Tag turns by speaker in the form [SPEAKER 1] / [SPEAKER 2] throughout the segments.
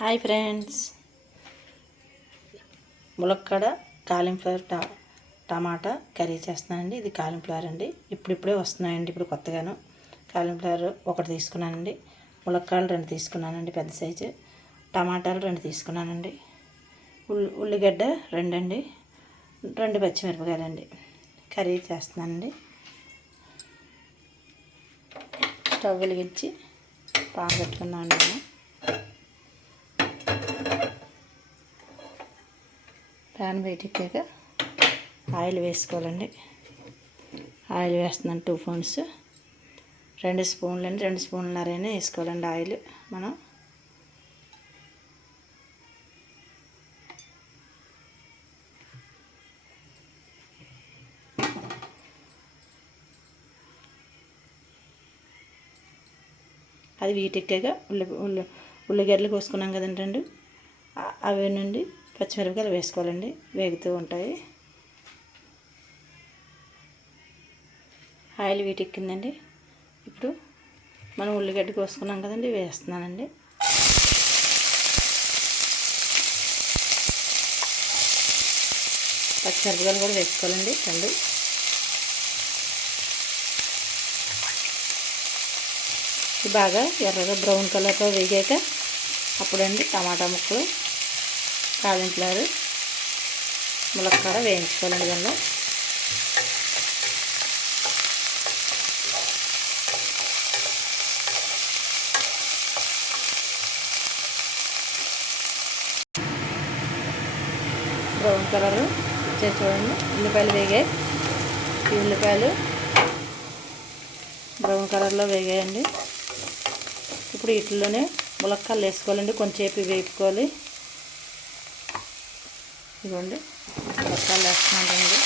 [SPEAKER 1] Hi friends. ములక్కడ కాలింఫ్లవర్ టా టమాటా curry చేస్తున్నానండి. ఇది కాలింఫ్లవర్ అండి. ఇప్పుడిప్పుడే వస్తున్నాయండి. ఇప్పుడు కొత్తగాను కాలింఫ్లవర్ ఒకటి తీసుకున్నానండి. ములక్కాయలు రెండు తీసుకున్నానండి పెద్ద సైజు. టమాటాలు రెండు తీసుకున్నానండి. ఉల్లి ఉల్లిగడ్డ రెండండి. రెండు పచ్చిమిరపకాయలండి. కర్రీ చేస్తున్నానండి. స్టవ్ వెలిగించి పాన్ పెట్టుకున్నాను నేను. ప్యాన్ బయటెక్కాక. ఆయిల్ వేసుకోవాలండి. ఆయిల్ వేస్తున్నాను టూ స్పూన్స్ రెండు స్పూన్లు అండి రెండు స్పూన్లరైనా వేసుకోవాలండి ఆయిల్ మనం. అది వీటెక్కాక. ఉల్లి ఉల్లి ఉల్లిగడ్డలు కోసుకున్నాం కదండి రెండు. అవి నుండి పచ్చిమిరపకాయలు వేసుకోవాలండి. వేగుతూ ఉంటాయి. ఆయిల్ వీటెక్కిందండి. ఇప్పుడు మనం ఉల్లిగడ్డ కోసుకున్నాం కదండి వేస్తున్నానండి. పచ్చిమిరపకాయలు కూడా వేసుకోవాలండి రెండు. ఇది బాగా ఎర్రగా బ్రౌన్ కలర్లో వేగాక అప్పుడండి టమాటా ముక్కలు కాలింఫ్లవర్ ములక్కాడ వేయించుకోవాలండి దానిలో. బ్రౌన్ కలర్ ఇచ్చే చూడండి. ఉల్లిపాయలు వేగాయి. ఈ ఉల్లిపాయలు బ్రౌన్ కలర్లో వేగాయండి. ఇప్పుడు వీటిలోనే ములక్కాయలు వేసుకోవాలండి. కొంచెంసేపు వేపుకోవాలి. ఇదిగోండి ములక్కాయలు వేస్తున్నానండి.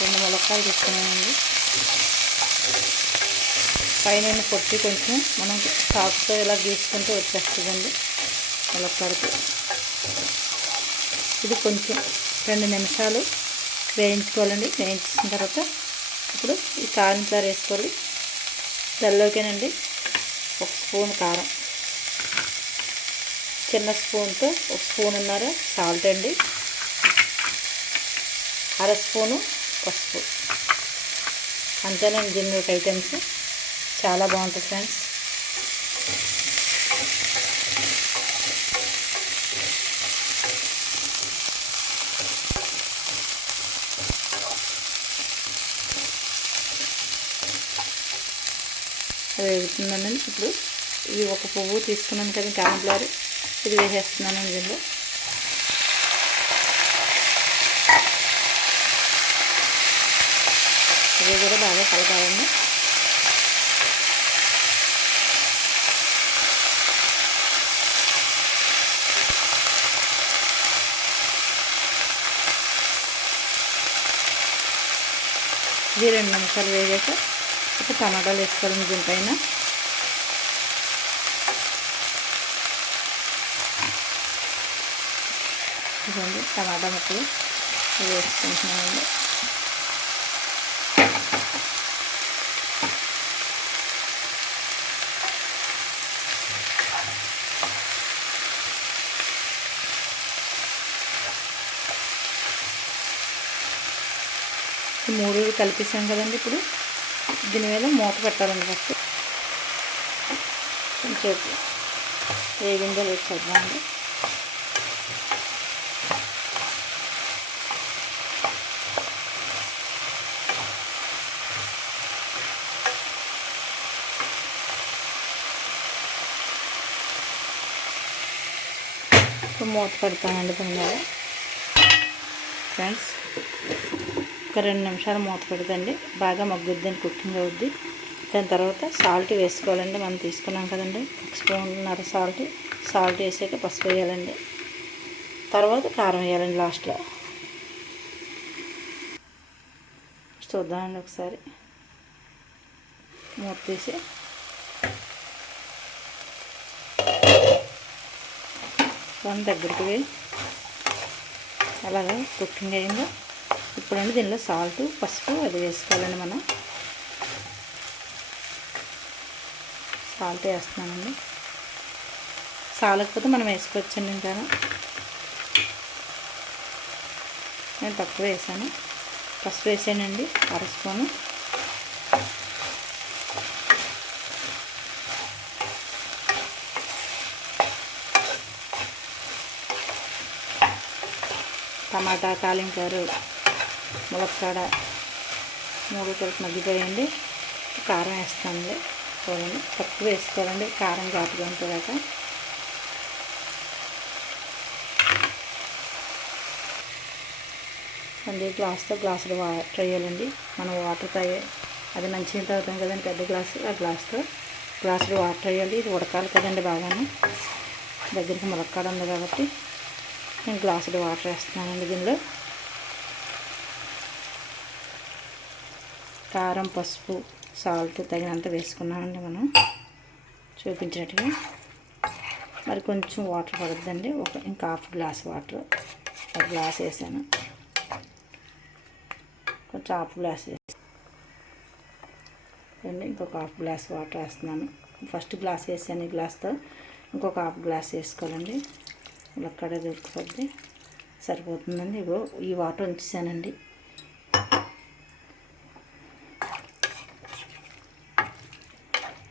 [SPEAKER 1] రెండు ములక్కాయలు తీసుకున్నానండి. పైన పొట్టి కొంచెం మనం చాకుతో ఇలా గీసుకుంటూ వచ్చేస్తుందండి ములక్కాయకి ఇది కొంచెం రెండు నిమిషాలు వేయించుకోవాలండి. వేయించిన తర్వాత ఇప్పుడు ఈ కారం సార్ వేసుకోవాలి తెల్లలోకేనండి ఒక స్పూన్ కారం. చిన్న స్పూన్తో ఒక స్పూన్ ఉన్నారు సాల్ట్ అండి. అర స్పూను పసుపు. అంతేనండి దీని ఒక ఐటమ్స్. చాలా బాగుంటుంది ఫ్రెండ్స్. వేగుతుందండి. ఇప్పుడు ఇది ఒక పువ్వు తీసుకున్నాను కదా కాలిఫ్లవర్ ఇది వేసేస్తున్నాను దీనిలో ఇది కూడా బాగా కలపాలండి ఇది రెండు నిమిషాలు వేగాక ఇప్పుడు టమాటాలు వేసుకోవాలి దీనిపైన ఇదండి టమాటా ముక్కలు వేసుకుంటున్నామండి మూడు కలిపేసాం కదండి ఇప్పుడు. దీని మీద మూత పెట్టాలండి ఫస్ట్. కొంచెం వేగిందో లేదు చూద్దామండి. ఇప్పుడు మూత పెడతానండి దీని మీద ఫ్రెండ్స్ ఒక రెండు నిమిషాలు మూత పెడతండి. బాగా మగ్గుద్దండి కుకింగ్ అవుద్ది. దాని తర్వాత సాల్ట్ వేసుకోవాలండి. మనం తీసుకున్నాం కదండి ఒక స్పూన్నర సాల్ట్. సాల్ట్ వేసాక పసుపు వేయాలండి. తర్వాత కారం వేయాలండి లాస్ట్లో. చూద్దామండి ఒకసారి. మూత తీసి దాని దగ్గరికి పోయి అలాగా కుకింగ్ అయిందో? ఇప్పుడండి దీనిలో సాల్ట్ పసుపు అది వేసుకోవాలండి మనం. సాల్ట్ వేస్తున్నానండి. సాలకపోతే మనం వేసుకోవచ్చండి ఇంకా. నేను తక్కువ వేసాను. పసుపు వేసానండి అర స్పూను. టమాటా కాలింకారు ములక్కాడ మూడు కలిపి మగ్గిపోయండి. కారం వేస్తానండి. చూడండి. తక్కువ వేసుకోవాలండి. కారం ఘాటుగా ఉంటుందాక అండి గ్లాస్తో గ్లాసులు వాటర్ వేయాలండి మనం వాటర్ తాగే అది మంచిగా తాగుతాం కదండి పెద్ద గ్లాసు ఆ గ్లాస్తో గ్లాసులు వాటర్ వేయాలి ఇది ఉడకాలి కదండి బాగానే. దగ్గరికి ములక్కాడ ఉంది కాబట్టి. నేను గ్లాసులు వాటర్ వేస్తున్నానండి దీనిలో. కారం పసుపు సాల్ట్ తగినంత వేసుకున్నామండి మనం. చూపించినట్టుగా. మరి కొంచెం వాటర్ పడుతుందండి ఒక ఇంకా హాఫ్ గ్లాస్ వాటర్ ఒక గ్లాస్ వేసాను. కొంచెం హాఫ్ గ్లాస్ వేసి ఇంకొక హాఫ్ గ్లాస్ వాటర్ వేస్తున్నాను. ఫస్ట్ గ్లాస్ వేసాను ఈ గ్లాస్తో. ఇంకొక హాఫ్ గ్లాస్ వేసుకోవాలండి. అక్కడ దొరికిపోద్ది సరిపోతుందండి. ఇగో ఈ వాటర్ ఉంచేసానండి.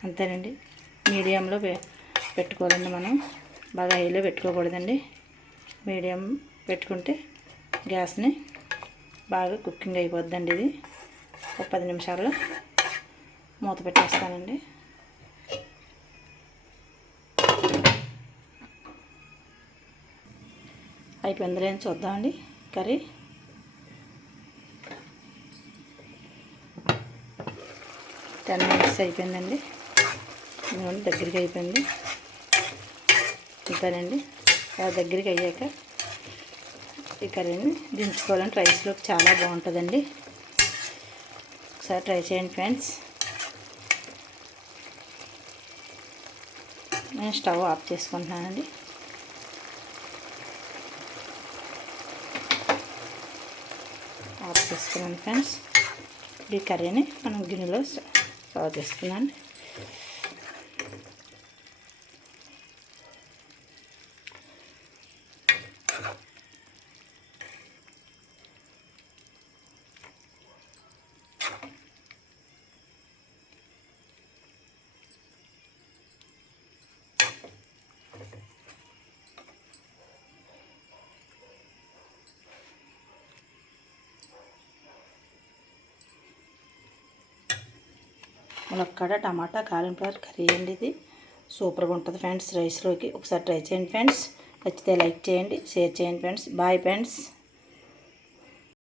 [SPEAKER 1] అంతేనండి. మీడియంలో పెట్టుకోవాలండి మనం. బాగా హైలో పెట్టుకోకూడదండి. మీడియం పెట్టుకుంటే గ్యాస్ని బాగా కుకింగ్ అయిపోద్దండి ఇది. ఒక పది నిమిషాల్లో మూత పెట్టేస్తానండి. అయిపోయిందిలే చూద్దామండి కర్రీ. టెన్ మినిట్స్ అయిపోయిందండి. నూనె దగ్గరికి అయిపోయింది. అంతేనండి దగ్గరికి అయ్యాక ఈ కర్రీని దించుకోవాలంటే రైస్లోకి చాలా బాగుంటుందండి. ఒకసారి ట్రై చేయండి ఫ్రెండ్స్. నేను స్టవ్ ఆఫ్ చేసుకుంటున్నానండి. ఆఫ్ చేసుకున్నాను ఫ్రెండ్స్. ఈ కర్రీని మనం గిన్నెలో సర్వ్ చేస్తున్నాను. ములక్కాడ టమాటా కాలిఫ్లవర్ కర్రీ అండి ఇది. సూపర్గా ఉంటుంది ఫ్రెండ్స్. రైస్లోకి ఒకసారి ట్రై చేయండి ఫ్రెండ్స్. నచ్చితే లైక్ చేయండి షేర్ చేయండి ఫ్రెండ్స్. Bye friends.